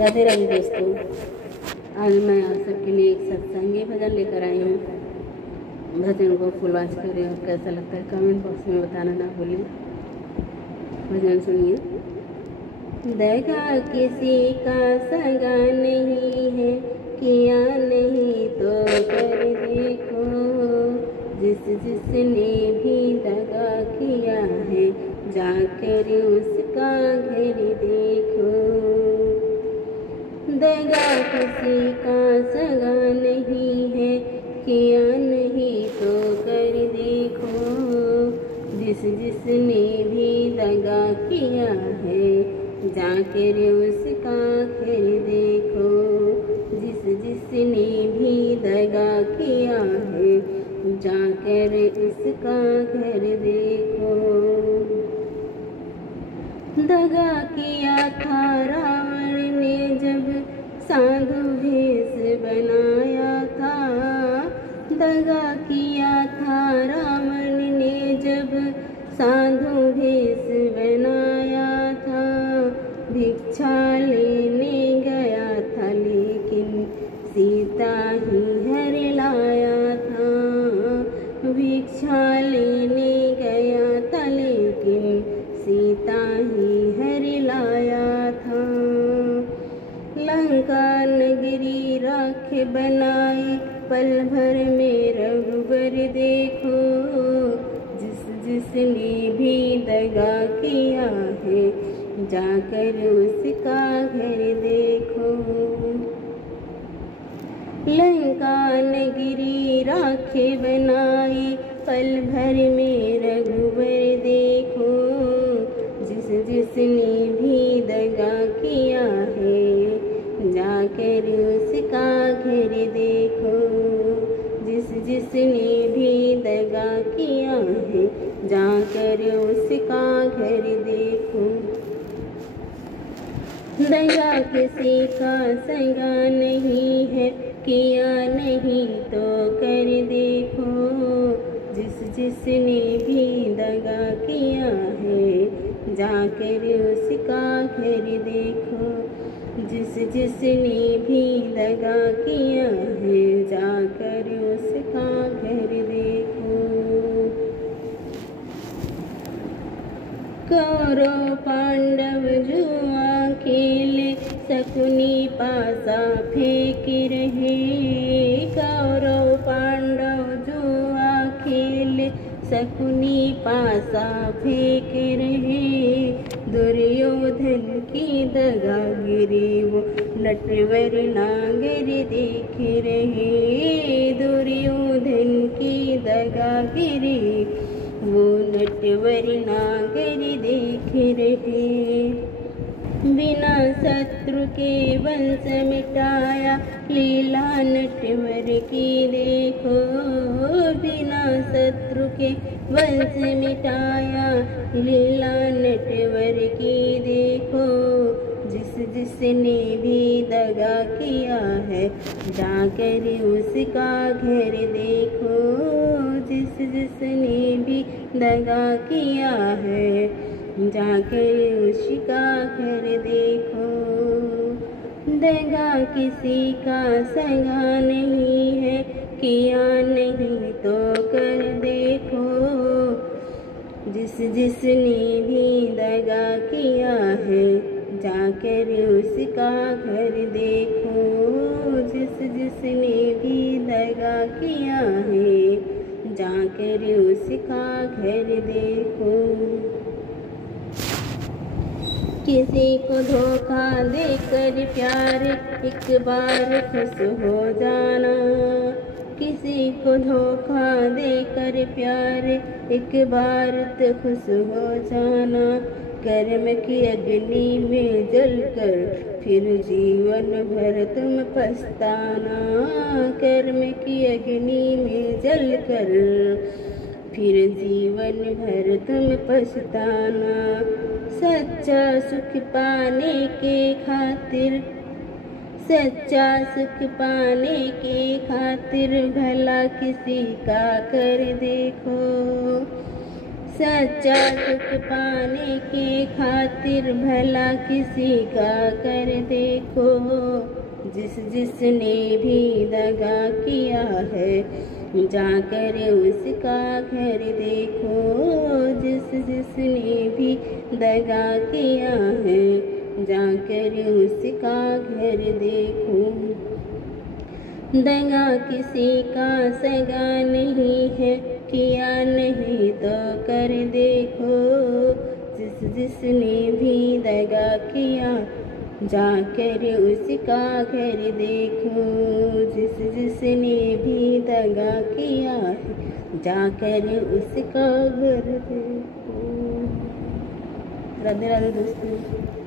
राधे राधे दोस्तों, आज मैं आप सबके लिए एक सत्संगी भजन लेकर आई हूँ। भजन को फुल वॉच करें और कैसा लगता है कमेंट बॉक्स में बताना ना भूलें। भजन सुनिए। दगा किसी का सगा नहीं है, किया नहीं तो कर देखो। जिसने भी दगा किया है, जाकर उसका घर देखो। दगा किसी का सगा नहीं है, किया नहीं तो कर देखो। जिसने भी दगा किया है, जाकर उसका घर देखो। जिसने भी दगा किया है, जाकर उसका घर देखो। दगा किया था रावण ने जब साधु भेष बनाया था। दगा किया था रावण ने जब साधु भेष बनाया था। भिक्षा लेने गया था लेकिन सीता ही हर लाया था। भिक्षा लेने गया था लेकिन सीता ही हर लाया था। लंका नगरी राख बनाई, पल भर में रघुबर देखो। जिसने भी दगा किया है, जाकर उसका घर देखो। लंका नगरी राख बनाई, पल भर में रघुबर देखो। जिसने भी दगा किया है, जाकर उसका घर देखो। जिसने भी दगा किया है, जाकर उसका घर देखो। दगा किसी का सगा नहीं है, किया नहीं तो कर देखो। जिसने भी दगा किया है, जाकर उसका घर देखो। जिसने भी दगा किया है, जाकर उसका घर देखो। कौरव पांडव जुआ खेले, शकुनी पासा फेंक रहे। कौरव पांडव जुआ खेले, शकुनी पासा फेंक रहे। दुर्योधन की दगागिरी वो नटवर नागर देख रहे। दुर्योधन की दगागिरी वो नटवर नागर देख रहे। बिना शत्रु के वंश मिटाया, लीला नटवर की देखो। बिना शत्रु के वंश मिटाया, लीला नटवर की देखो। जिसने भी दगा किया है, जाकर उसका घर देखो। जिसने भी दगा किया है, जाकर उसका घर देखो। दगा किसी का सगा नहीं है, किया नहीं तो कर देखो। जिसने भी दगा किया है, जाकर उसका घर देखो। जिसने भी दगा किया है, जाकर उसका घर देखो। किसी को धोखा देकर प्यार, एक बार खुश हो जाना। किसी को धोखा देकर प्यार, एक बार तो खुश हो जाना। कर्म की अग्नि में जलकर फिर जीवन भर तुम पछताना। कर्म की अग्नि में जलकर फिर जीवन भर तुम पछताना। सच्चा सुख पाने के खातिर, सच्चा सुख पाने के खातिर भला किसी का कर देखो। सच्चा सुख पाने के खातिर भला किसी का कर देखो। देखो, जिस जिसने भी दगा किया है जाकर उसका घर देखो, जिस जिसने भी दगा किया है जाकर उसका घर देखो। दगा किसी का सगा नहीं है, किया नहीं तो कर देखो, जिस जिसने भी दगा किया जाकर उसका घर देखो, जिस जिसने भी दगा किया जाकर उसका घर देखो। राधे राधे दोस्तों।